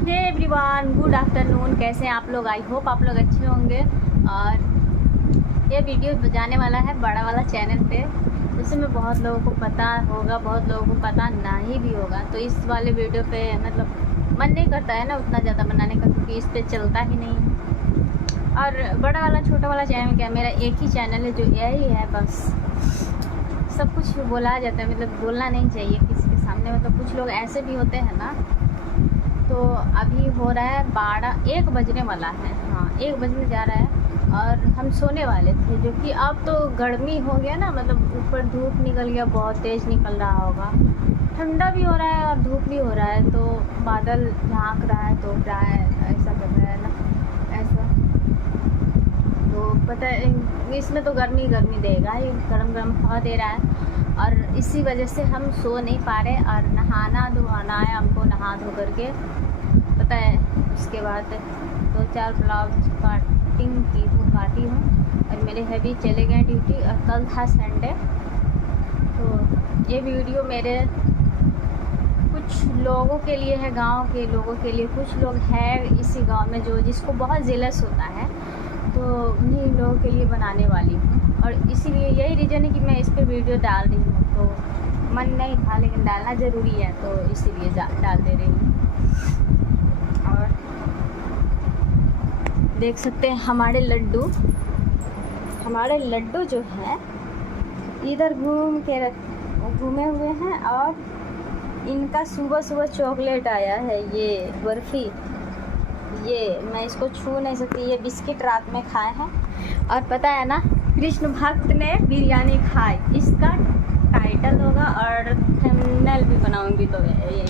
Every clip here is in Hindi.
Hey everyone, good afternoon. कैसे हैं आप लोग? आई होप आप लोग अच्छे होंगे। और ये वीडियो जाने वाला है बड़ा वाला चैनल पे, जिसमें बहुत लोगों को पता होगा, बहुत लोगों को पता नहीं भी होगा। तो इस वाले वीडियो पे मतलब मन नहीं करता है ना उतना ज़्यादा बनाने का, क्योंकि इस पे चलता ही नहीं है। और बड़ा वाला छोटा वाला चैनल क्या, मेरा एक ही चैनल है जो यही है बस। सब कुछ बोला जाता है, मतलब बोलना नहीं चाहिए किसी के सामने। मतलब कुछ लोग ऐसे भी होते हैं ना। तो अभी हो रहा है 1 बजने वाला है। हाँ, 1 बजने जा रहा है और हम सोने वाले थे, जो कि अब तो गर्मी हो गया ना, मतलब ऊपर धूप निकल गया, बहुत तेज़ निकल रहा होगा। ठंडा भी हो रहा है और धूप भी हो रहा है, तो बादल झांक रहा है, तो क्या है, ऐसा कर रहा है ना, ऐसा। तो पता है इसमें तो गर्मी देगा ही, गर्म गर्म हवा दे रहा है। और इसी वजह से हम सो नहीं पा रहे। और नहाना धोना है हमको, नहा धो करके पता है उसके बाद 2-4 ब्लाउज काटी हूँ। और मेरे हबी चले गए ड्यूटी, और कल था संडे। तो ये वीडियो मेरे कुछ लोगों के लिए है, गांव के लोगों के लिए। कुछ लोग हैं इसी गांव में जिसको बहुत जेलस होता है, तो उन्हीं लोगों के लिए बनाने वाली हूँ। और इसीलिए यही रीज़न है कि मैं इस पर वीडियो डाल रही हूँ। तो मन नहीं था, लेकिन डालना ज़रूरी है, तो इसीलिए डाल दे रही हूँ। और देख सकते हैं हमारे लड्डू जो है इधर घूमे हुए हैं। और इनका सुबह सुबह चॉकलेट आया है, ये बर्फ़ी। ये मैं इसको छू नहीं सकती, ये बिस्किट रात में खाए हैं। और पता है ना, कृष्ण भक्त ने बिरयानी खाई, इसका टाइटल होगा और थंबनेल भी बनाऊंगी। तो ये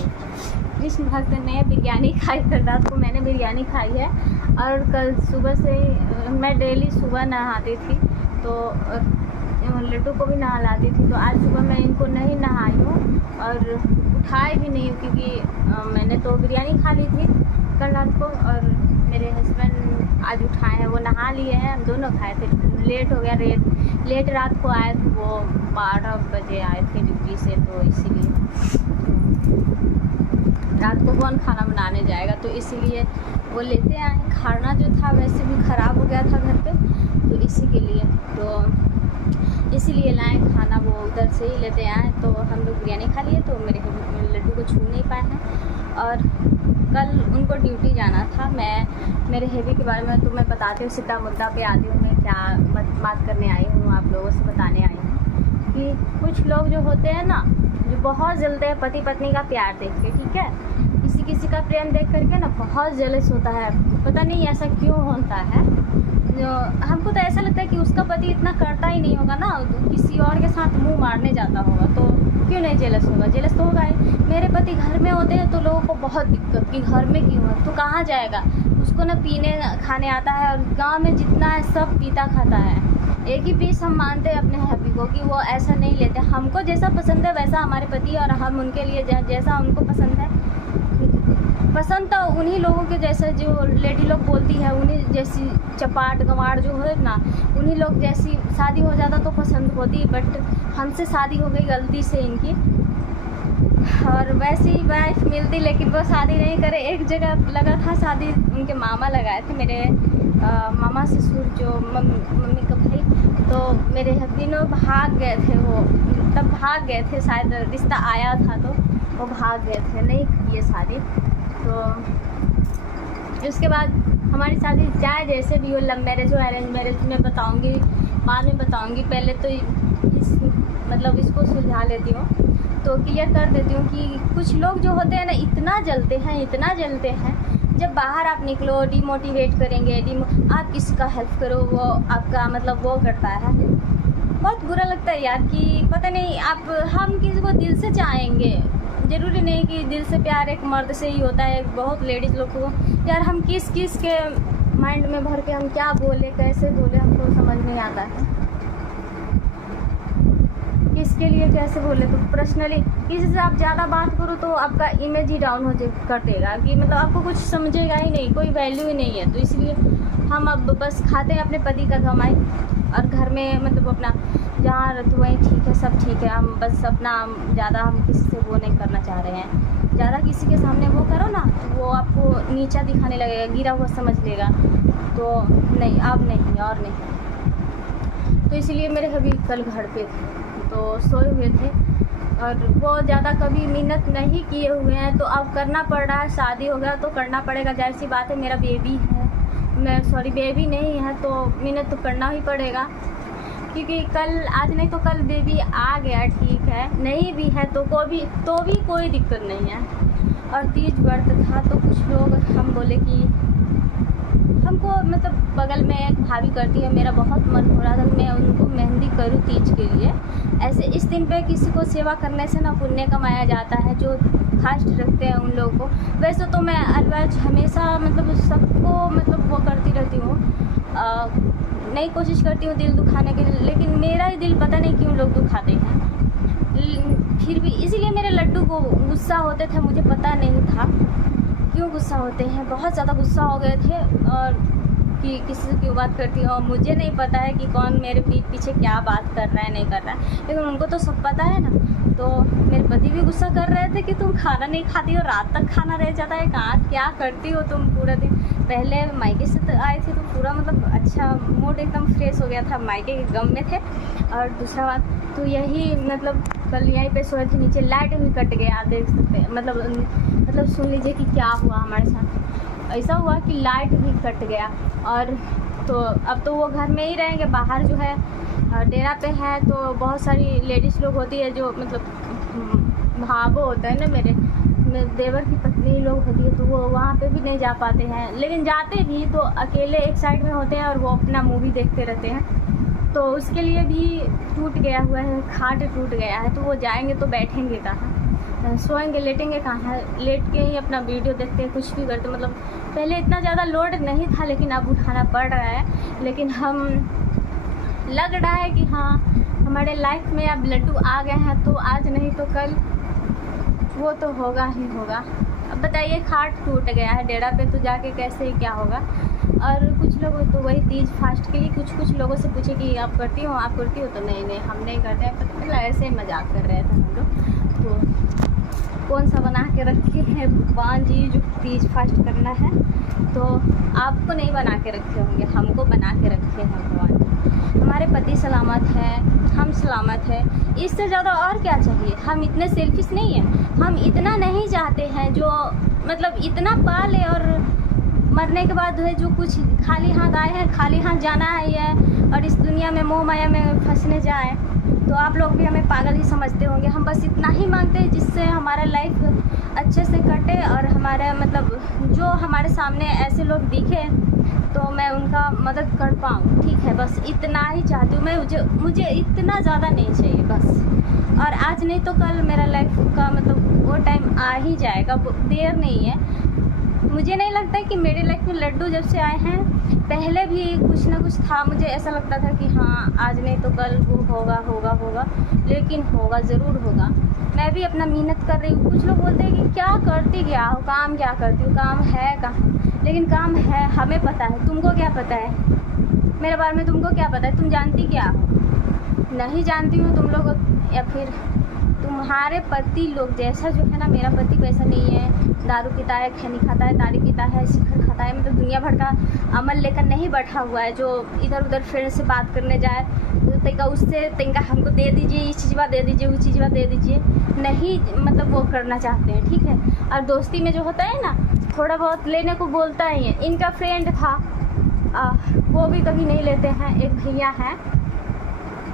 कृष्ण भक्त ने बिरयानी खाई। कल रात को मैंने बिरयानी खाई है। और कल सुबह से मैं डेली सुबह नहाती थी, तो लड्डू को भी नहलाती थी। तो आज सुबह मैं इनको नहीं नहाई हूँ और उठाई भी नहीं, क्योंकि मैंने तो बिरयानी खा ली थी कल रात को। और मेरे हस्बैंड आज उठाए हैं, वो नहा लिए हैं, हम दोनों खाए थे। लेट हो गया, लेट रात को आए थे, वो 12 बजे आए थे ड्यूटी से। तो इसीलिए रात को कौन खाना बनाने जाएगा, तो इसीलिए वो लेते आए। खाना जो था वैसे भी ख़राब हो गया था घर पे, तो इसी के लिए इसीलिए लाए खाना, वो उधर से ही लेते आए। तो हम लोग बिरयानी खा लिए, तो मेरे लड्डू को छू नहीं पाए हैं। और कल उनको ड्यूटी जाना था। मैं मेरे हेवी के बारे में तुम्हें बताती हूँ, सीधा मुद्दा पे आती हूँ। मैं क्या बात करने आई हूँ, आप लोगों से बताने आई हूँ कि कुछ लोग जो होते हैं ना, जो बहुत जलते हैं पति पत्नी का प्यार देख के, ठीक है, किसी का प्रेम देख करके ना बहुत जेलस होता है। पता नहीं ऐसा क्यों होता है। हमको तो ऐसा लगता है कि उसका पति इतना करता ही नहीं होगा ना, किसी और के साथ मुंह मारने जाता होगा, तो क्यों नहीं जेलस होगा? जेलस तो होगा ही। मेरे पति घर में होते हैं तो लोगों को बहुत दिक्कत कि घर में क्यों है, तो कहाँ जाएगा? उसको ना पीने खाने आता है, और गाँव में जितना है सब पीता खाता है। एक ही पीस हम मानते हैं अपने हैप्पी को, कि वो ऐसा नहीं लेते। हमको जैसा पसंद है वैसा हमारे पति, और हम उनके लिए जैसा उनको पसंद है। पसंद तो उन्हीं लोगों के जैसे जो लेडी लोग बोलती है, उन्हीं जैसी चपाट गंवार जो है ना, उन्हीं लोग जैसी शादी हो जाता तो पसंद होती। बट हमसे शादी हो गई गलती से इनकी, और वैसी वाइफ मिलती, लेकिन वो शादी नहीं करे। एक जगह लगा था शादी, उनके मामा लगाए थे, मेरे मामा ससुर जो मम्मी का भाई। तो मेरे हस्बैंड भाग गए थे, वो तब भाग गए थे, शायद रिश्ता आया था तो वो भाग गए थे, नहीं किए शादी। तो उसके बाद हमारी शादी चाहे जैसे भी हो, लव मैरिज हो अरेंज मैरिज, मैं बताऊंगी, बाद में बताऊंगी। पहले तो इसको सुलझा लेती हूँ, तो क्लियर कर देती हूँ कि कुछ लोग जो होते हैं ना, इतना जलते हैं। जब बाहर आप निकलो, डिमोटिवेट करेंगे, आप किसी का हेल्प करो, वो आपका मतलब वो करता है। बहुत बुरा लगता है यार, कि पता नहीं हम किसी को दिल से चाहेंगे, ज़रूरी नहीं कि दिल से प्यार एक मर्द से ही होता है। बहुत लेडीज़ लोग को यार, हम किस के माइंड में भर के हम क्या बोले, कैसे बोले, हमको समझ नहीं आता है। किसके लिए कैसे बोले, तो पर्सनली किसी से आप ज़्यादा बात करो तो आपका इमेज ही डाउन कर देगा, कि मतलब आपको कुछ समझेगा ही नहीं, कोई वैल्यू ही नहीं है। तो इसलिए हम अब बस खाते हैं अपने पति का कमाई, और घर में मतलब अपना जहाँ रहते वहीं ठीक है, सब ठीक है। हम बस अपना ज़्यादा हम किसी से वो नहीं करना चाह रहे हैं। ज़्यादा किसी के सामने वो करो ना, तो वो आपको नीचा दिखाने लगेगा, गिरा हुआ समझ लेगा। तो नहीं, अब नहीं और नहीं। तो इसलिए मेरे हबी कल घर पे थे, तो सोए हुए थे और वो ज़्यादा कभी मिन्नत नहीं किए हुए हैं, तो अब करना पड़ रहा है। शादी हो गया तो करना पड़ेगा, जाहिर सी बात है। मेरा बेबी है, बेबी नहीं है, तो मिन्नत तो करना ही पड़ेगा, क्योंकि कल आज नहीं तो कल बेबी आ गया, ठीक है, नहीं भी है तो भी कोई दिक्कत नहीं है। और तीज व्रत था तो कुछ लोग हम बोले कि हमको मतलब बगल में एक भाभी करती है, मेरा बहुत मन हो रहा था मैं उनको मेहंदी करूँ तीज के लिए। ऐसे इस दिन पे किसी को सेवा करने से ना पुण्य कमाया जाता है, जो फास्ट रखते हैं उन लोगों को। वैसे तो मैं अलवाज हमेशा मतलब सबको मतलब वो करती रहती हूँ, नहीं कोशिश करती हूँ दिल दुखाने के लिए, लेकिन मेरा ही दिल पता नहीं क्यों लोग दुखाते हैं। फिर भी इसीलिए मेरे लड्डू को गुस्सा होते थे, मुझे पता नहीं था क्यों गुस्सा होते हैं। बहुत ज़्यादा गुस्सा हो गए थे और कि किसी से क्यों बात करती हूँ, और मुझे नहीं पता है कि कौन मेरे पीठ पीछे क्या बात कर रहा है नहीं कर रहा है, लेकिन उनको तो सब पता है ना। तो मेरे पति भी गुस्सा कर रहे थे कि तुम खाना नहीं खाती हो, रात तक खाना रह जाता है, कहाँ क्या करती हो तुम पूरा दिन। पहले मायके से तो आए थे तो पूरा मतलब अच्छा मूड एकदम फ्रेश हो गया था, मायके के गम में थे। और दूसरा बात तो यही मतलब कल यहीं पे सोए थे, नीचे लाइट भी कट गया, देख सकते हैं। मतलब सुन लीजिए कि क्या हुआ हमारे साथ। ऐसा हुआ कि लाइट भी कट गया, और तो अब तो वो घर में ही रहेंगे। बाहर जो है डेरा पे है तो बहुत सारी लेडीज़ लोग होती है, जो मतलब भावो होता है ना, मेरे देवर की पत्नी लोग होती है, तो वो वहाँ पे भी नहीं जा पाते हैं, लेकिन जाते भी तो अकेले एक साइड में होते हैं और वो अपना मूवी देखते रहते हैं। तो उसके लिए भी टूट गया हुआ है, खाट टूट गया है, तो वो जाएंगे तो बैठेंगे कहाँ, सोएंगे लेटेंगे कहाँ, लेट के ही अपना वीडियो देखते हैं, कुछ भी करते। मतलब पहले इतना ज़्यादा लोड नहीं था, लेकिन अब उठाना पड़ रहा है। लेकिन हम लग रहा है कि हाँ हमारे लाइफ में अब लड्डू आ गए हैं, तो आज नहीं तो कल वो तो होगा ही होगा। अब बताइए, खाट टूट गया है डेरा पे, तो जाके कैसे क्या होगा। और कुछ लोग तो वही तीज फास्ट के लिए कुछ लोगों से पूछे कि आप करती हो, तो नहीं हम नहीं करते हैं, मतलब ऐसे ही मजाक कर रहे थे हम लोग। तो कौन सा बना के रखे हैं भगवान जी जो तीज फास्ट करना है, तो आपको नहीं बना के रखे होंगे, हमको बना के रखे हैं भगवान जी। हमारे पति सलामत है, हम सलामत है, इससे ज़्यादा और क्या चाहिए। हम इतने सेल्फिश नहीं हैं, हम इतना नहीं चाहते हैं जो मतलब इतना पाले और मरने के बाद है जो कुछ खाली हाथ आए हैं, खाली हाथ जाना है ये, और इस दुनिया में मोह माया में फंसने जाए। तो आप लोग भी हमें पागल ही समझते होंगे। हम बस इतना ही मांगते हैं जिससे हमारा लाइफ अच्छे से कटे, और हमारे मतलब जो हमारे सामने ऐसे लोग दिखे तो मैं उनका मदद कर पाऊँ, ठीक है, बस इतना ही चाहती हूँ मैं। मुझे इतना ज़्यादा नहीं चाहिए बस। और आज नहीं तो कल मेरा लाइफ का मतलब वो टाइम आ ही जाएगा, देर नहीं है। मुझे नहीं लगता कि मेरे लाइफ में लड्डू जब से आए हैं, पहले भी कुछ ना कुछ था। मुझे ऐसा लगता था कि हाँ आज नहीं तो कल वो होगा, लेकिन होगा, ज़रूर होगा। मैं भी अपना मेहनत कर रही हूँ। कुछ लोग बोलते हैं कि क्या करती क्या हो, काम क्या करती हो, काम है कहाँ, लेकिन काम है, हमें पता है। तुमको क्या पता है मेरे बारे में, तुमको क्या पता है, तुम जानती क्या हो, नहीं जानती हूँ तुम लोग, या फिर तुम्हारे पति लोग जैसा जो है ना। मेरा पति वैसा नहीं है, दारू पीता है, खैनी खाता है, ताड़ी पीता है, शिखर खाता है, मतलब दुनिया भर का अमल लेकर नहीं बैठा हुआ है जो इधर उधर फ्रेंड से बात करने जाए तो तंका उससे तंका हमको दे दीजिए, ये चीज़वा दे दीजिए, वो चीज़वा दे दीजिए, नहीं मतलब वो करना चाहते हैं, ठीक है। और दोस्ती में जो होता है ना, थोड़ा बहुत लेने को बोलता ही है। इनका फ्रेंड था वो भी कभी नहीं लेते हैं, एक भैया है।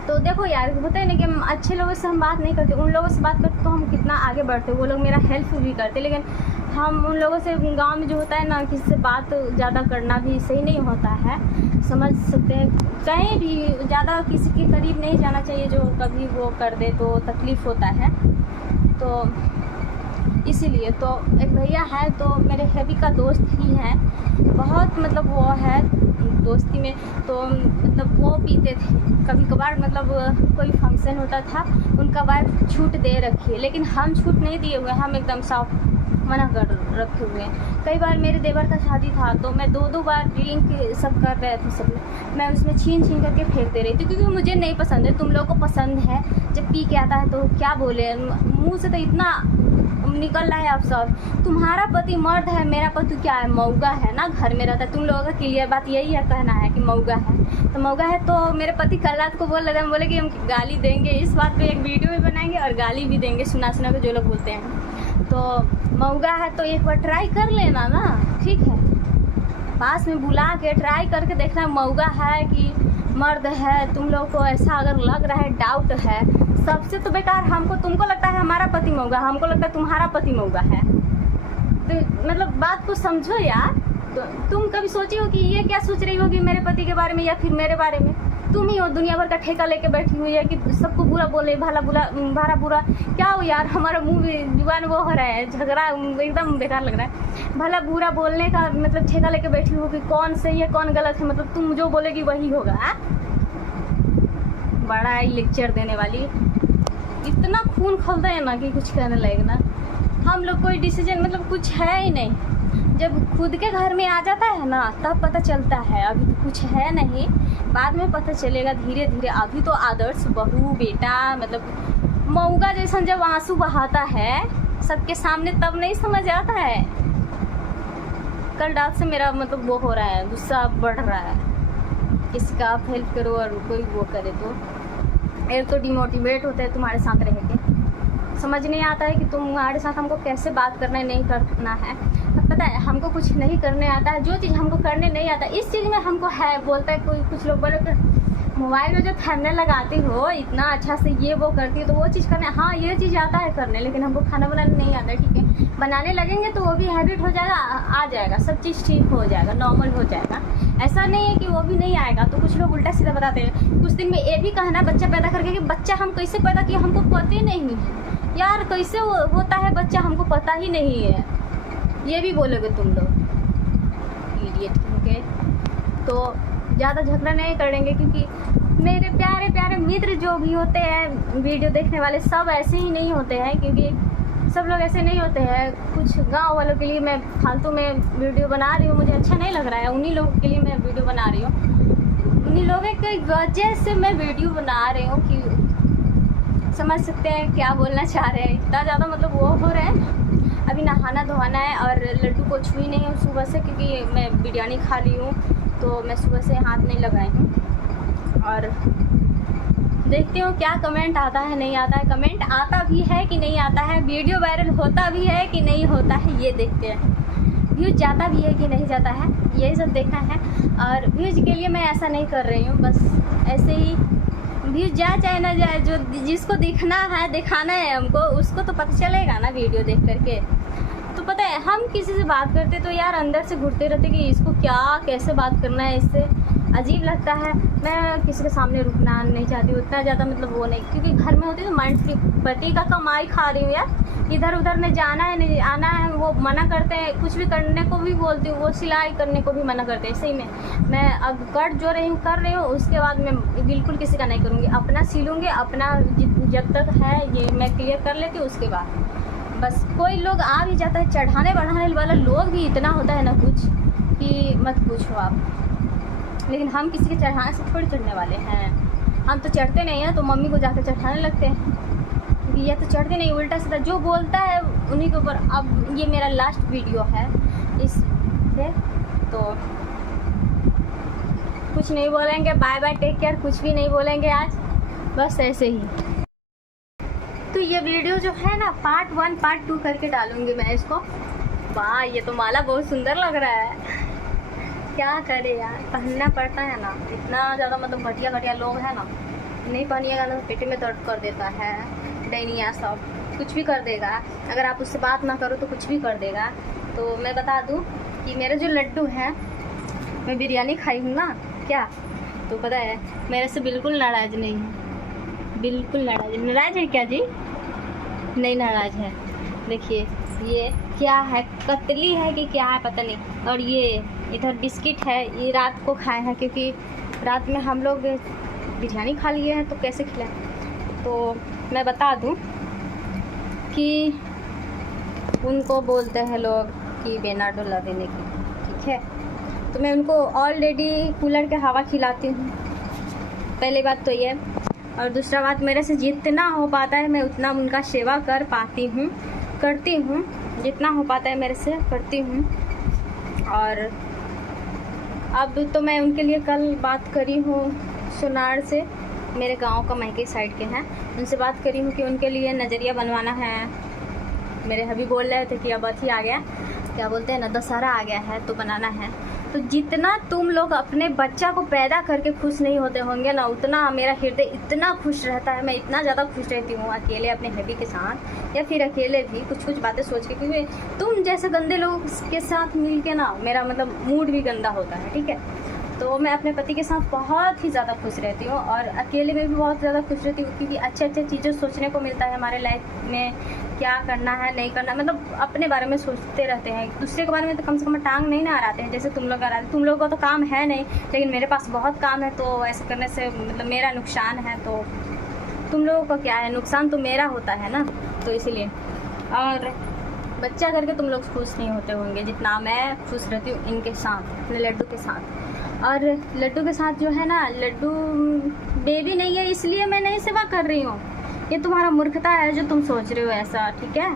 तो देखो यार, होता है ना कि हम अच्छे लोगों से हम बात नहीं करते, उन लोगों से बात करते तो हम कितना आगे बढ़ते, वो लोग मेरा हेल्प भी करते, लेकिन हम उन लोगों से गांव में जो होता है ना, किसी से बात ज़्यादा करना भी सही नहीं होता है, समझ सकते हैं। कहीं भी ज़्यादा किसी के करीब नहीं जाना चाहिए, जो कभी वो कर दे तो तकलीफ़ होता है। तो इसीलिए तो एक भैया है, तो मेरे हेवी का दोस्त ही है, बहुत मतलब वो है दोस्ती में। तो मतलब वो पीते थे कभी कभार, मतलब कोई फंक्शन होता था, उनका वाइफ छूट दे रखी है, लेकिन हम छूट नहीं दिए हुए, हम एकदम साफ मना कर रखे हुए हैं। कई बार मेरे देवर का शादी था तो मैं दो बार ड्रिंक सब कर रहे थे सब, मैं उसमें छीन करके फेंक दे रही थी, क्योंकि मुझे नहीं पसंद है। तुम लोगों को पसंद है, जब पी के आता है तो क्या बोले, मुँह से तो इतना निकल रहा है अब सब। तुम्हारा पति मर्द है, मेरा पति क्या है, मौगा है ना, घर में रहता है। तुम लोगों का क्लियर बात यही है, कहना है कि मौगा है। तो मौगा है तो मेरे पति कल रात को बोल रहे थे, हम बोले कि हम गाली देंगे, इस बात पे एक वीडियो भी बनाएंगे और गाली भी देंगे सुना के जो लोग बोलते हैं। तो मौगा है तो एक बार ट्राई कर लेना ना, ठीक है, पास में बुला के ट्राई करके देखना मौगा है कि मर्द है। तुम लोग को ऐसा अगर लग रहा है, डाउट है, सबसे तो बेकार हमको, तुमको लगता है हमारा पति मौगा, हमको लगता है तुम्हारा पति मौगा है। तो मतलब बात को समझो यार। तो तुम कभी सोची हो कि ये क्या सोच रही होगी मेरे पति के बारे में या फिर मेरे बारे में? तुम ही हो दुनिया भर का ठेका लेके बैठी हुई है कि सबको बुरा बोले, भला बुरा क्या हो यार, हमारा मुंह जुबान वो हो रहा है, झगड़ा एकदम बेकार लग रहा है। भला बुरा बोलने का मतलब ठेका लेके बैठी हो कि कौन सही है कौन गलत है, मतलब तुम जो बोलेगी वही होगा। बड़ा ही लेक्चर देने वाली, इतना खून खौलता है ना कि कुछ कहने लगेगा ना। हम लोग कोई डिसीजन मतलब कुछ है ही नहीं, जब खुद के घर में आ जाता है ना तब पता चलता है। अभी तो कुछ है नहीं, बाद में पता चलेगा धीरे धीरे। अभी तो आदर्श बहू बेटा मतलब मौगा जैसा जब आंसू बहाता है सबके सामने तब नहीं समझ आता है। कल रात से मेरा मतलब वो हो रहा है, गुस्सा बढ़ रहा है। किसी का आप हेल्प करो और कोई वो करे तो एक तो डिमोटिवेट होता है तुम्हारे साथ रह के। समझ नहीं आता है कि तुम्हारे साथ हमको कैसे बात करना है, नहीं करना है। पता है हमको कुछ नहीं करने आता है, जो चीज़ हमको करने नहीं आता इस चीज़ में हमको है बोलता है कोई। कुछ लोग बोले मोबाइल में जो थंबनेल लगाती हो इतना अच्छा से ये वो करती है तो वो चीज़ करने, हाँ ये चीज़ आता है करने, लेकिन हमको खाना बनाने नहीं आता है। ठीक है, बनाने लगेंगे तो वो भी हैबिट हो जाएगा, आ जाएगा, सब चीज़ ठीक हो जाएगा, नॉर्मल हो जाएगा। ऐसा नहीं है कि वो भी नहीं आएगा। तो कुछ लोग उल्टा सीधा बताते हैं। कुछ दिन में ये भी कहना बच्चा पैदा करके कि बच्चा हम कैसे पैदा किए हमको पता ही नहीं है। यार कैसे होता है बच्चा हमको पता ही नहीं है, ये भी बोलोगे तुम लोग इडियट। ठीक है, तो ज़्यादा झगड़ा नहीं करेंगे क्योंकि मेरे प्यारे प्यारे मित्र जो भी होते हैं वीडियो देखने वाले सब ऐसे ही नहीं होते हैं, क्योंकि सब लोग ऐसे नहीं होते हैं। कुछ गांव वालों के लिए मैं फालतू में वीडियो बना रही हूँ, मुझे अच्छा नहीं लग रहा है, उन्हीं लोगों के लिए मैं वीडियो बना रही हूँ। उन्हीं लोगों की वजह से मैं वीडियो बना रही हूँ कि समझ सकते हैं क्या बोलना चाह रहे हैं। इतना ज़्यादा मतलब वो हो रहे हैं। अभी नहाना धोना है और लड्डू को छुई नहीं हूँ सुबह से, क्योंकि मैं बिरयानी खा ली हूँ तो मैं सुबह से हाथ नहीं लगाई हूँ। और देखती हूँ क्या कमेंट आता है नहीं आता है, कमेंट आता भी है कि नहीं आता है, वीडियो वायरल होता भी है कि नहीं होता है, ये देखते हैं। व्यूज़ जाता भी है कि नहीं जाता है, यही सब देखना है। और व्यूज़ के लिए मैं ऐसा नहीं कर रही हूँ, बस ऐसे ही व्यूज़ जाए चाहे ना जाए, जो जिसको दिखना है दिखाना है हमको उसको तो पता चलेगा ना वीडियो देख करके। तो पता है हम किसी से बात करते तो यार अंदर से घुटते रहते कि इसको क्या कैसे बात करना है, इससे अजीब लगता है। मैं किसी के सामने रुकना नहीं चाहती हूँ उतना ज़्यादा, मतलब वो नहीं, क्योंकि घर में होती है तो माइंड फ्री, पति का कमाई खा रही हूँ यार, इधर उधर नहीं जाना है नहीं आना है, वो मना करते हैं। कुछ भी करने को भी बोलती हूँ, वो सिलाई करने को भी मना करते हैं। सही में मैं अब कर जो रही हूँ कर रही हूँ, उसके बाद मैं बिल्कुल किसी का नहीं करूँगी, अपना सिलूँगी अपना, जब तक है ये मैं क्लियर कर लेती हूँ उसके बाद बस। कोई लोग आ भी जाता है, चढ़ाने बढ़ाने वाला लोग भी इतना होता है ना कुछ कि मत पूछो आप। लेकिन हम किसी के चढ़ाने से थोड़ी चढ़ने वाले हैं, हम तो चढ़ते नहीं हैं तो मम्मी को जाकर चढ़ाने लगते हैं, क्योंकि ये तो चढ़ते नहीं, उल्टा सीधा जो बोलता है उन्हीं के ऊपर। अब ये मेरा लास्ट वीडियो है इस पे, तो कुछ नहीं बोलेंगे, बाय बाय टेक केयर, कुछ भी नहीं बोलेंगे आज, बस ऐसे ही। तो ये वीडियो जो है ना पार्ट 1 पार्ट 2 करके डालूंगी मैं इसको। वाह ये तो माला बहुत सुंदर लग रहा है, क्या करे यार, पहनना पड़ता है ना, इतना ज़्यादा मतलब घटिया घटिया लोग हैं ना, नहीं पहनिएगा ना पेट में दर्द कर देता है, डैनिया सब कुछ भी कर देगा। अगर आप उससे बात ना करो तो कुछ भी कर देगा। तो मैं बता दूं कि मेरे जो लड्डू हैं, मैं बिरयानी खाई हूँ ना क्या, तो पता है मेरे से बिल्कुल नाराज़ नहीं है, बिल्कुल नाराज़ है क्या जी? नहीं नाराज़ है। देखिए ये क्या है, कतली है कि क्या है पता नहीं। और ये इधर बिस्किट है, ये रात को खाए हैं क्योंकि रात में हम लोग बिरयानी खा लिए हैं तो कैसे खिलाएं। तो मैं बता दूं कि उनको बोलते हैं लोग कि बेनाडोला देने की, ठीक है, तो मैं उनको ऑलरेडी कूलर के हवा खिलाती हूँ, पहली बात तो ये। और दूसरा बात मेरे से जितना हो पाता है मैं उतना उनका सेवा कर पाती हूँ। करती हूँ, जितना हो पाता है मेरे से करती हूँ। और अब तो मैं उनके लिए कल बात करी हूँ सुनार से, मेरे गांव का मैके साइड के हैं, उनसे बात करी हूँ कि उनके लिए नज़रिया बनवाना है। मेरे हबी बोल रहे थे कि अब अथी आ गया, क्या बोलते हैं ना, दशहरा आ गया है तो बनाना है। तो जितना तुम लोग अपने बच्चा को पैदा करके खुश नहीं होते होंगे ना, उतना मेरा हृदय इतना खुश रहता है। मैं इतना ज़्यादा खुश रहती हूँ अकेले अपने हबी के साथ, या फिर अकेले भी कुछ बातें सोच के, क्योंकि तुम जैसे गंदे लोगों के साथ मिल के ना मेरा मतलब मूड भी गंदा होता है, ठीक है। तो मैं अपने पति के साथ बहुत ही ज़्यादा खुश रहती हूँ, और अकेले में भी बहुत ज़्यादा खुश रहती हूँ, क्योंकि अच्छे चीज़ें सोचने को मिलता है हमारे लाइफ में, क्या करना है नहीं करना, मतलब अपने बारे में सोचते रहते हैं। दूसरे के बारे में तो कम से कम टांग नहीं ना अड़ाते हैं जैसे तुम लोग अड़ाते। तुम लोगों को तो काम है नहीं, लेकिन मेरे पास बहुत काम है, तो ऐसे करने से मतलब मेरा नुकसान है, तो तुम लोगों को क्या है, नुकसान तो मेरा होता है ना, तो इसीलिए। और बच्चा करके तुम लोग खुश नहीं होते होंगे जितना मैं खुश रहती हूँ इनके साथ, अपने लड्डू के साथ। और लड्डू के साथ जो है ना, लड्डू बेबी नहीं है इसलिए मैं नहीं सेवा कर रही हूँ, ये तुम्हारा मूर्खता है जो तुम सोच रहे हो ऐसा, ठीक है।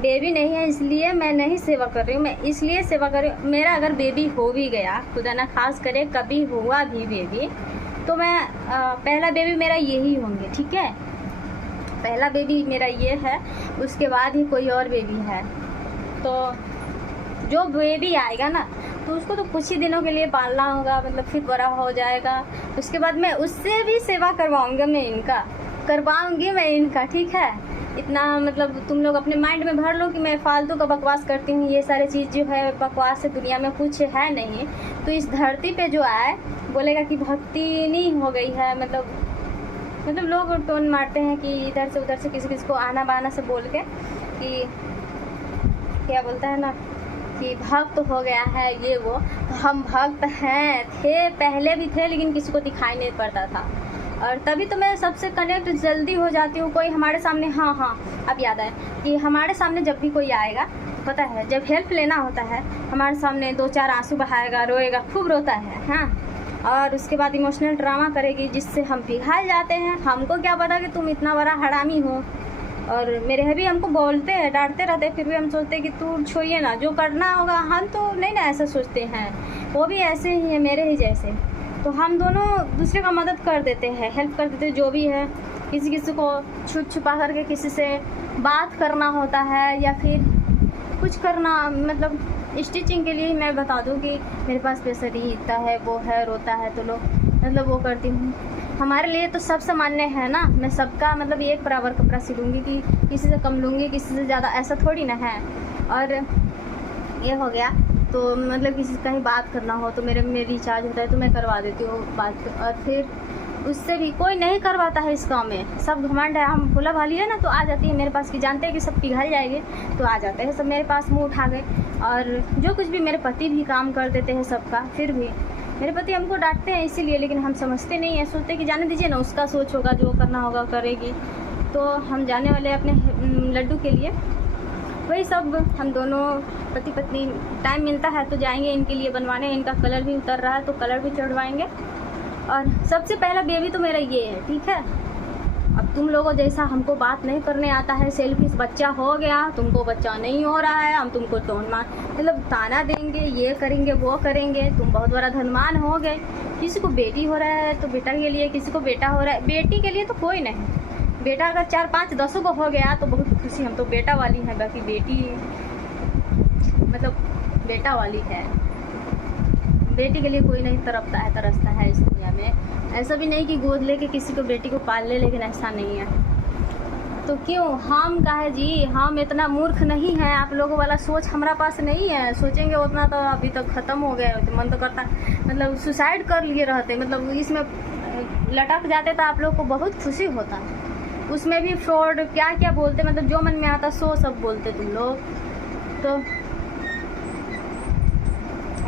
बेबी नहीं है इसलिए मैं नहीं सेवा कर रही हूँ, मैं इसलिए सेवा कर रही हूँ, मेरा अगर बेबी हो भी गया, खुदा ना खास करे कभी हुआ भी बेबी, तो मैं पहला बेबी मेरा यही होंगे, ठीक है। पहला बेबी मेरा ये है, उसके बाद ही कोई और बेबी है। तो जो बेबी आएगा ना, तो उसको तो कुछ ही दिनों के लिए पालना होगा, मतलब फिर बड़ा हो जाएगा, उसके बाद मैं उससे भी सेवा करवाऊँगी, मैं इनका, ठीक है। इतना मतलब तुम लोग अपने माइंड में भर लो कि मैं फालतू का बकवास करती हूँ, ये सारे चीज़ जो है बकवास है, दुनिया में कुछ है नहीं। तो इस धरती पे जो आए बोलेगा कि भक्ति नहीं हो गई है, मतलब लोग टोन मारते हैं कि इधर से उधर से किसी को आना बहाना से बोल के कि क्या बोलता है ना कि भक्त हो गया है ये वो। तो हम भक्त हैं, थे पहले भी थे, लेकिन किसी को दिखाई नहीं पड़ता था, और तभी तो मैं सबसे कनेक्ट जल्दी हो जाती हूँ। कोई हमारे सामने, हाँ अब याद आया कि हमारे सामने जब भी कोई आएगा, पता है जब हेल्प लेना होता है, हमारे सामने 2-4 आंसू बहाएगा, रोएगा, खूब रोता है, हाँ, और उसके बाद इमोशनल ड्रामा करेगी जिससे हम पिघल जाते हैं। हमको क्या पता कि तुम इतना बड़ा हरामी हो। और मेरे हबी हमको बोलते हैं, डांटते रहते हैं, फिर भी हम सोचते हैं कि तू छोड़िए ना, जो करना होगा। हम तो नहीं ना ऐसा सोचते हैं, वो भी ऐसे ही है मेरे ही जैसे। तो हम दोनों दूसरे का मदद कर देते हैं, हेल्प कर देते हैं, जो भी है। किसी को छुपा करके किसी से बात करना होता है, या फिर कुछ करना, मतलब स्टिचिंग के लिए मैं बता दूं कि मेरे पास पैसा नहीं इतना है, वो है, रोता है, तो लोग मतलब वो करती हूँ। हमारे लिए तो सब सामान्य है ना, मैं सबका मतलब एक बराबर कपड़ा सिलूँगी कि किसी से कम लूँगी, किसी से ज़्यादा, ऐसा थोड़ी ना है। और ये हो गया तो मतलब किसी से कहीं बात करना हो तो मेरे में रिचार्ज होता है तो मैं करवा देती हूँ बात। और फिर उससे भी कोई नहीं करवाता है इस गाँव में, सब घमंड है। हम भोला भाली है ना, तो आ जाती है मेरे पास कि जानते हैं कि सब पिघल जाएंगे, तो आ जाते हैं सब मेरे पास, मुँह उठा गए। और जो कुछ भी मेरे पति भी काम कर देते हैं सबका, फिर भी मेरे पति हमको डांटते हैं इसीलिए, लेकिन हम समझते नहीं हैं, सोचते कि जाने दीजिए ना, उसका सोच होगा, जो करना होगा करेगी। तो हम जाने वाले अपने लड्डू के लिए, वही सब हम दोनों पति पत्नी, टाइम मिलता है तो जाएंगे इनके लिए बनवाने। इनका कलर भी उतर रहा है तो कलर भी चढ़वाएंगे। और सबसे पहला बेबी तो मेरा ये है, ठीक है। अब तुम लोगों जैसा हमको बात नहीं करने आता है, सेल्फिश बच्चा हो गया, तुमको बच्चा नहीं हो रहा है, हम तुमको मतलब ताना देंगे, ये करेंगे वो करेंगे, तुम बहुत बड़ा धनवान हो गए। किसी को बेटी हो रहा है तो बेटा के लिए, किसी को बेटा हो रहा है, बेटी के लिए तो कोई नहीं। बेटा अगर 4, 5, 10 को हो गया तो बहुत खुशी, हम तो बेटा वाली हैं, बाकी बेटी मतलब बेटा वाली है। बेटी के लिए कोई नहीं तरसता है इस दुनिया में। ऐसा भी नहीं कि गोद लेके किसी को बेटी को पाल ले, लेकिन ऐसा नहीं है। तो क्यों हम कहे जी, हम इतना मूर्ख नहीं हैं, आप लोगों वाला सोच हमारा पास नहीं है। सोचेंगे उतना तो अभी तक ख़त्म हो गया होते, मन तो करता मतलब सुसाइड कर लिए रहते, मतलब इसमें लटक जाते तो आप लोग को बहुत खुशी होता। उसमें भी फ्रॉड क्या क्या बोलते, मतलब जो मन में आता सो सब बोलते तुम लोग। तो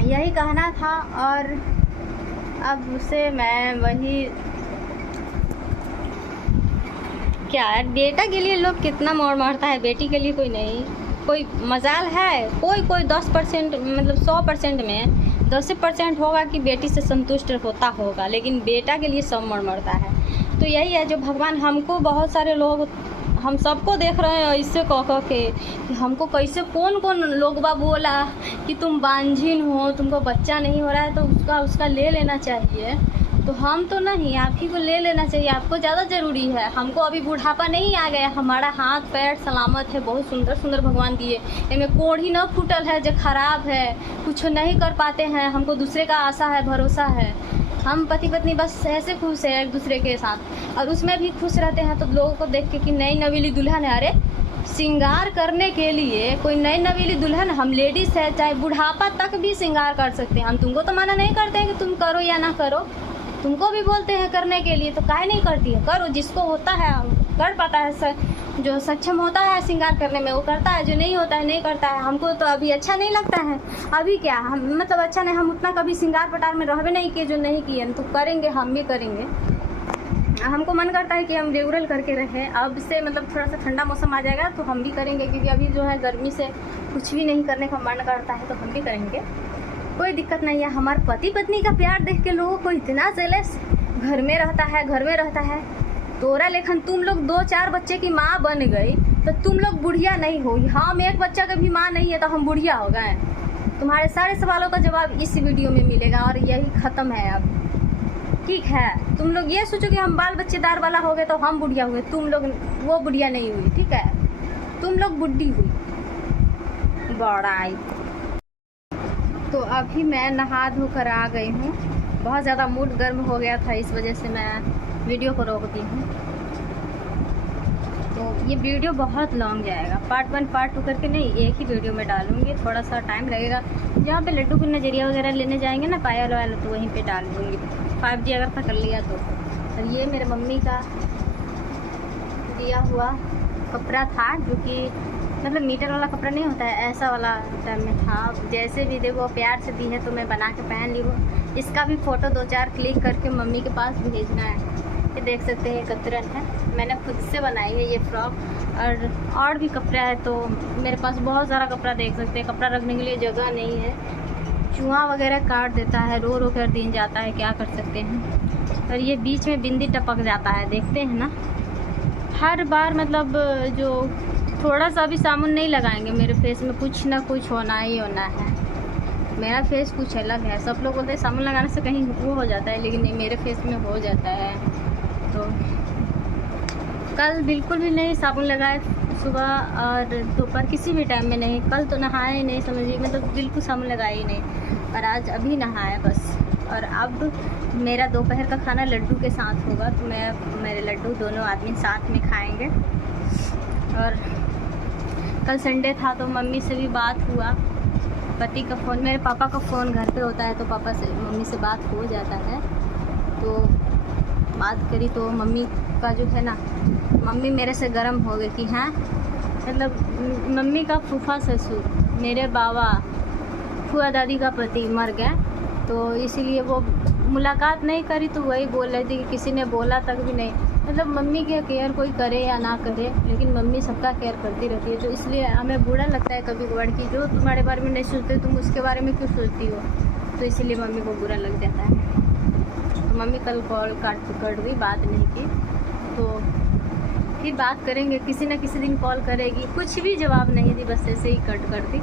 यही कहना था। और अब उसे मैं वही क्या है, बेटा के लिए लोग कितना मोड़ मारता है, बेटी के लिए कोई नहीं। कोई मजाल है, कोई 10% मतलब 100% में 10% होगा कि बेटी से संतुष्ट होता होगा, लेकिन बेटा के लिए सब मोड़ मरता है। तो यही है जो भगवान हमको, बहुत सारे लोग हम सबको देख रहे हैं ऐसे कह के कि हमको कैसे कौन कौन लोग बा बोला कि तुम बांझिन हो, तुमको बच्चा नहीं हो रहा है तो उसका ले लेना चाहिए। तो हम तो नहीं, आप ही को ले लेना चाहिए, आपको ज़्यादा ज़रूरी है। हमको अभी बुढ़ापा नहीं आ गया, हमारा हाथ पैर सलामत है, बहुत सुंदर सुंदर भगवान दिए, इनमें कोढ़ी न फूटल है जो ख़राब है, कुछ नहीं कर पाते हैं। हमको दूसरे का आशा है, भरोसा है। हम पति पत्नी बस ऐसे खुश है एक दूसरे के साथ, और उसमें भी खुश रहते हैं। तो लोगों को देख के कि नई नवीली दुल्हन है, अरे श्रृंगार करने के लिए कोई नई नवीली दुल्हन, हम लेडीज़ है, चाहे बुढ़ापा तक भी श्रृंगार कर सकते हैं। हम तुमको तो मना नहीं करते हैं कि तुम करो या ना करो, तुमको भी बोलते हैं करने के लिए, तो काहे नहीं करती है? करो, जिसको होता है कर पाता है, जो सक्षम होता है श्रृंगार करने में वो करता है, जो नहीं होता है नहीं करता है। हमको तो अभी अच्छा नहीं लगता है, अभी क्या हम मतलब अच्छा नहीं, हम उतना कभी श्रृंगार पटार में रहबे नहीं किए जो नहीं किए, तो करेंगे, हम भी करेंगे। हमको मन करता है कि हम रेगुलर करके रहें। अब से मतलब थोड़ा सा ठंडा मौसम आ जाएगा तो हम भी करेंगे, क्योंकि अभी जो है गर्मी से कुछ भी नहीं करने का मन करता है, तो हम भी करेंगे, कोई दिक्कत नहीं है। हमारे पति पत्नी का प्यार देख के लोगों को इतना जेलस, घर में रहता है। तोरा लेखन तुम लोग 2-4 बच्चे की माँ बन गई तो तुम लोग बुढ़िया नहीं होगी। हम एक बच्चा का भी माँ नहीं है तो हम बुढ़िया हो गए। तुम्हारे सारे सवालों का जवाब इस वीडियो में मिलेगा, और यही ख़त्म है अब, ठीक है? तुम लोग ये सोचो कि हम बाल बच्चेदार वाला हो गए तो हम बुढ़िया हुए, तुम लोग वो बुढ़िया नहीं हुई, ठीक है? तुम लोग बुढ़ी हुई बड़ाई। तो अभी मैं नहा धोकर आ गई हूँ, बहुत ज़्यादा मूड गर्म हो गया था, इस वजह से मैं वीडियो को रोक दी हूँ। तो ये वीडियो बहुत लॉन्ग जाएगा, पार्ट 1 पार्ट 2 करके नहीं, एक ही वीडियो में डालूँगी, थोड़ा सा टाइम लगेगा। जहाँ पे लड्डू की नजरिया वगैरह लेने जाएंगे ना पायल वायल, तो वहीं पे डाल दूँगी 5G अगर पकड़ लिया तो। और ये मेरे मम्मी का दिया हुआ कपड़ा था, जो कि मतलब मीटर वाला कपड़ा नहीं होता है, ऐसा वाला टाइम में था। जैसे भी देखो प्यार से दी है तो मैं बना के पहन ली हूँ। इसका भी फ़ोटो 2-4 क्लिक करके मम्मी के पास भेजना है। ये देख सकते हैं कतरन है, मैंने खुद से बनाई है ये फ्रॉक। और भी कपड़ा है, तो मेरे पास बहुत सारा कपड़ा देख सकते हैं। कपड़ा रखने के लिए जगह नहीं है, चूहा वगैरह काट देता है, रो रो कर दिन जाता है, क्या कर सकते हैं। और ये बीच में बिंदी टपक जाता है, देखते हैं ना हर बार। मतलब जो थोड़ा सा भी साबुन नहीं लगाएंगे मेरे फेस में, कुछ ना कुछ होना ही होना है। मेरा फेस कुछ अलग है, सब लोग बोलते हैं साबुन लगाने से कहीं वो हो जाता है, लेकिन नहीं, मेरे फेस में हो जाता है। तो कल बिल्कुल भी नहीं साबुन लगाए, सुबह और दोपहर किसी भी टाइम में नहीं। कल तो नहाए ही नहीं, समझिए, मतलब बिल्कुल साबुन लगाए ही नहीं, और आज अभी नहाया बस। और अब मेरा दोपहर का खाना लड्डू के साथ होगा, तो मेरे लड्डू दोनों आदमी साथ में खाएंगे। और कल संडे था तो मम्मी से भी बात हुआ, पति का फ़ोन, मेरे पापा का फ़ोन घर पे होता है तो पापा से मम्मी से बात हो जाता है। तो बात करी तो मम्मी का जो है ना, मम्मी मेरे से गर्म हो गई कि हाँ, मतलब मम्मी का फूफा ससुर, मेरे बाबा फूफा दादी का पति मर गया, तो इसीलिए वो मुलाकात नहीं करी। तो वही बोल रही थी कि किसी ने बोला तक भी नहीं, मतलब मम्मी के केयर कोई करे या ना करे, लेकिन मम्मी सबका केयर करती रहती है। तो इसलिए हमें बुरा लगता है कभी कभार कि जो तुम्हारे बारे में नहीं सोचते तुम उसके बारे में क्यों सोचती हो, तो इसीलिए मम्मी को बुरा लग जाता है। तो मम्मी कल कॉल कर दी, बात नहीं की, तो फिर बात करेंगे, किसी न किसी दिन कॉल करेगी, कुछ भी जवाब नहीं दी, बस ऐसे ही कट कर दी,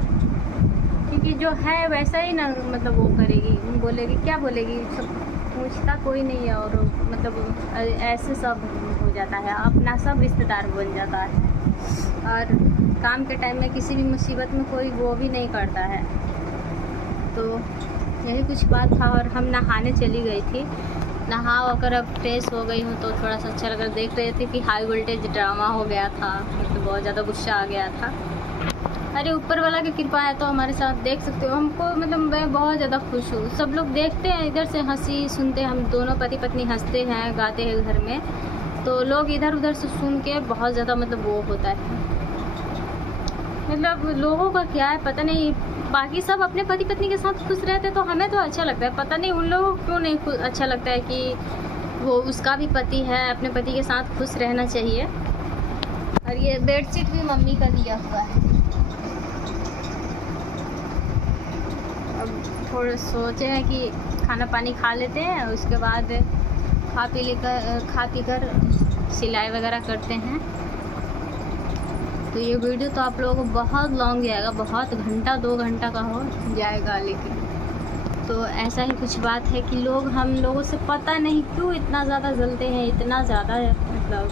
क्योंकि जो है वैसा ही ना, मतलब वो करेगी, बोलेगी, क्या बोलेगी, सब पूछता कोई नहीं है, और मतलब ऐसे सब हो जाता है, अपना सब रिश्तेदार बन जाता है। और काम के टाइम में किसी भी मुसीबत में कोई वो भी नहीं करता है। तो यही कुछ बात था। और हम नहाने चली गई थी, नहा होकर अब फ्रेश हो गई हूँ, तो थोड़ा सा अच्छा लग रहा। देख रहे थे कि हाई वोल्टेज ड्रामा हो गया था, मतलब बहुत ज़्यादा गुस्सा आ गया था। अरे ऊपर वाला की कृपा है तो हमारे साथ, देख सकते हो हमको, मतलब मैं बहुत ज़्यादा खुश हूँ। सब लोग देखते हैं इधर से हंसी सुनते हैं, हम दोनों पति पत्नी हंसते हैं गाते हैं घर में, तो लोग इधर उधर से सुन के बहुत ज़्यादा मतलब वो होता है, मतलब लोगों का क्या है पता नहीं। बाकी सब अपने पति पत्नी के साथ खुश रहते तो हमें तो अच्छा लगता है, पता नहीं उन लोगों को क्यों नहीं अच्छा लगता है कि वो उसका भी पति है, अपने पति के साथ खुश रहना चाहिए। और ये बेडशीट भी मम्मी का दिया हुआ है। अब थोड़ा सोचे हैं कि खाना पानी खा लेते हैं, उसके बाद खा पी कर सिलाई वगैरह करते हैं। तो ये वीडियो तो आप लोगों को बहुत लॉन्ग जाएगा, बहुत घंटा 2 घंटा का हो जाएगा। लेकिन तो ऐसा ही कुछ बात है कि हम लोगों से पता नहीं क्यों इतना ज़्यादा जलते हैं, इतना ज़्यादा मतलब।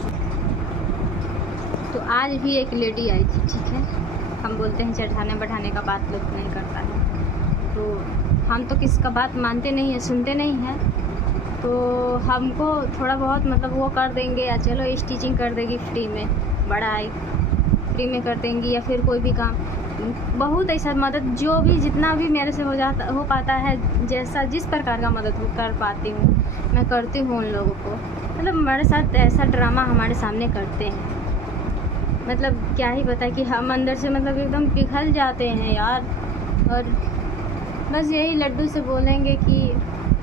तो आज भी एक लेडी आई थी, ठीक है। हम बोलते हैं चढ़ाने बढ़ाने का बात लोग नहीं करता है, तो हम तो किसी का बात मानते नहीं हैं, सुनते नहीं हैं। तो हमको थोड़ा बहुत मतलब वो कर देंगे, या चलो स्टिचिंग कर देगी फ्री में, बड़ा आई फ्री में कर देंगी, या फिर कोई भी काम, बहुत ऐसा मदद जो भी जितना भी मेरे से हो पाता है, जैसा जिस प्रकार का मदद कर पाती हूँ मैं करती हूँ उन लोगों को। मतलब हमारे साथ ऐसा ड्रामा हमारे सामने करते हैं, मतलब क्या ही पता कि हम अंदर से मतलब एकदम पिघल जाते हैं यार। और बस यही लड्डू से बोलेंगे कि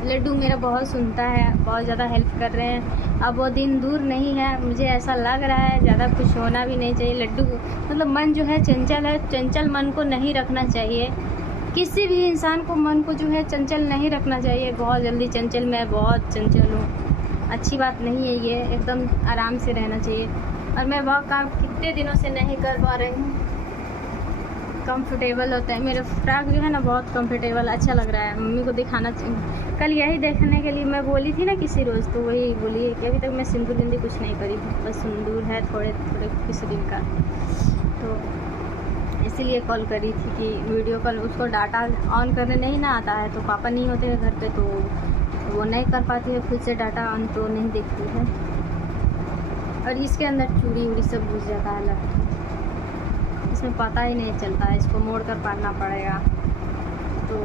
लड्डू मेरा बहुत सुनता है, बहुत ज़्यादा हेल्प कर रहे हैं। अब वो दिन दूर नहीं है, मुझे ऐसा लग रहा है। ज़्यादा खुश होना भी नहीं चाहिए। लड्डू मतलब मन जो है चंचल है, चंचल मन को नहीं रखना चाहिए। किसी भी इंसान को मन को जो है चंचल नहीं रखना चाहिए। बहुत जल्दी चंचल, मैं बहुत चंचल हूँ, अच्छी बात नहीं है ये। एकदम आराम से रहना चाहिए। और मैं वह काम कितने दिनों से नहीं कर पा रही हूँ। कंफर्टेबल होता है मेरा फ्रॉक जो है ना, बहुत कंफर्टेबल, अच्छा लग रहा है। मम्मी को दिखाना चाहिए। कल यही देखने के लिए मैं बोली थी ना किसी रोज़, तो वही बोली है कि अभी तक मैं सिंदूर बिंदी कुछ नहीं करी हूँ, बस सिंदूर है थोड़े थोड़े किसी दिन का। तो इसीलिए कॉल करी थी कि वीडियो कॉल, उसको डाटा ऑन करने नहीं ना आता है, तो पापा नहीं होते हैं घर पे, तो वो नहीं कर पाती है खुद से डाटा ऑन, तो नहीं देखती है। और इसके अंदर चूड़ी उड़ी सब घुस जाता है लड़की, इसमें पता ही नहीं चलता है। इसको मोड़ कर पालना पड़ेगा। तो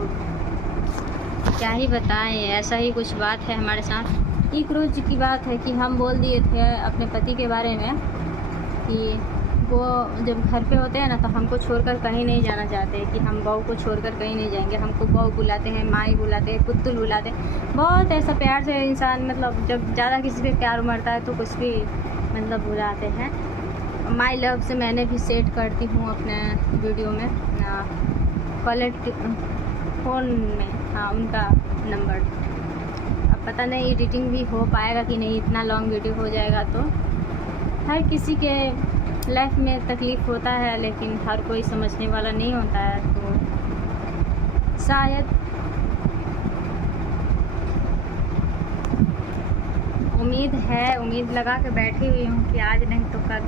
क्या ही बताएं, ऐसा ही कुछ बात है हमारे साथ। एक रोज़ की बात है कि हम बोल दिए थे अपने पति के बारे में कि वो जब घर पे होते हैं ना, तो हमको छोड़कर कहीं नहीं जाना चाहते, कि हम बहू को छोड़कर कहीं नहीं जाएंगे। हमको बहू बुलाते हैं, माई बुलाते हैं, पुतुल बुलाते हैं, बहुत ऐसा प्यार से इंसान, मतलब जब ज़्यादा किसी पे प्यार उमड़ता है तो कुछ भी मतलब बुलाते हैं। माई लव से मैंने भी सेट करती हूँ अपने वीडियो में, कॉलर फ़ोन में, हाँ उनका नंबर। अब पता नहीं एडिटिंग भी हो पाएगा कि नहीं, इतना लॉन्ग वीडियो हो जाएगा तो। हर किसी के लाइफ में तकलीफ़ होता है, लेकिन हर कोई समझने वाला नहीं होता है। तो शायद उम्मीद लगा के बैठी हुई हूँ कि आज नहीं तो कल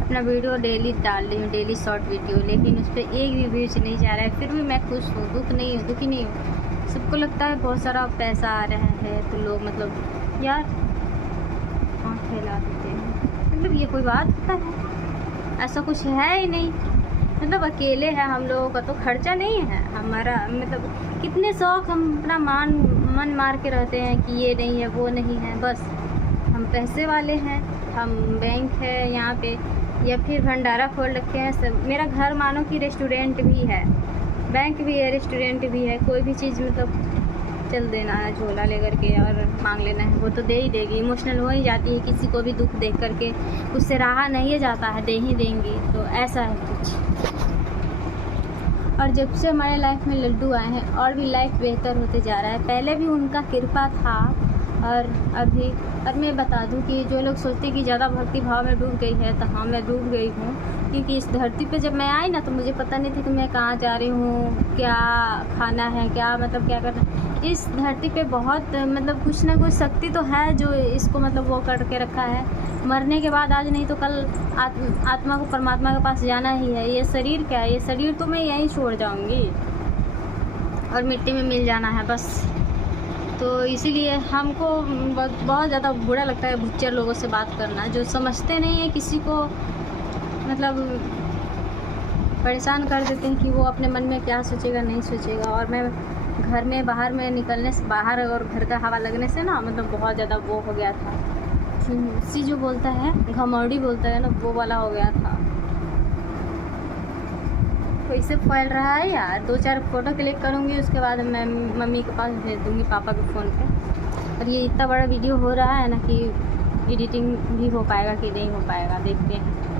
अपना वीडियो डेली डाल रही हूँ, डेली शॉर्ट वीडियो, लेकिन उस पर एक भी व्यूज नहीं जा रहा है। फिर भी मैं खुश हूँ, दुखी नहीं हूँ। सबको लगता है बहुत सारा पैसा आ रहा है, तो लोग मतलब यार आँख फैला देते हैं। मतलब ये कोई बात होता है? ऐसा कुछ है ही नहीं। मतलब अकेले हैं हम लोगों का, तो खर्चा नहीं है हमारा। मतलब कितने शौक़ हम अपना मन मार के रहते हैं कि ये नहीं है वो नहीं है, बस हम पैसे वाले हैं, हम बैंक है यहाँ पे, या फिर भंडारा खोल रखे हैं सब। मेरा घर मानो कि रेस्टोरेंट भी है, बैंक भी है, रेस्टोरेंट भी है। कोई भी चीज़ मतलब चल देना है झोला लेकर के और मांग लेना है, वो तो दे ही देगी। इमोशनल हो ही जाती है, किसी को भी दुख देख करके उससे रहा नहीं जाता है, दे ही देंगी। तो ऐसा है कुछ। और जब से हमारे लाइफ में लड्डू आए हैं, और भी लाइफ बेहतर होते जा रहा है। पहले भी उनका कृपा था और अभी। और मैं बता दूं कि जो लोग सोचते कि ज़्यादा भक्ति भाव में डूब गई है, तो हाँ मैं डूब गई हूँ। क्योंकि इस धरती पे जब मैं आई ना, तो मुझे पता नहीं था कि मैं कहाँ जा रही हूँ, क्या खाना है, क्या मतलब क्या करना। इस धरती पे बहुत मतलब कुछ ना कुछ शक्ति तो है जो इसको मतलब वो करके रखा है। मरने के बाद आज नहीं तो कल आत्मा को परमात्मा के पास जाना ही है। ये शरीर क्या है, ये शरीर तो मैं यहीं छोड़ जाऊँगी और मिट्टी में मिल जाना है बस। तो इसीलिए हमको बहुत ज़्यादा बुरा लगता है भुच्चर लोगों से बात करना, जो समझते नहीं है किसी को, मतलब परेशान कर देते हैं कि वो अपने मन में क्या सोचेगा नहीं सोचेगा। और मैं घर में बाहर में निकलने से, बाहर और घर का हवा लगने से ना, मतलब बहुत ज़्यादा वो हो गया था, सी जो बोलता है घमौड़ी बोलता है ना, वो वाला हो गया था। तो इसे फैल रहा है यार। 2-4 फ़ोटो क्लिक करूँगी, उसके बाद मैं मम्मी के पास भेज दूँगी, पापा के फ़ोन पे। और ये इतना बड़ा वीडियो हो रहा है ना कि एडिटिंग भी हो पाएगा कि नहीं हो पाएगा, देखते हैं।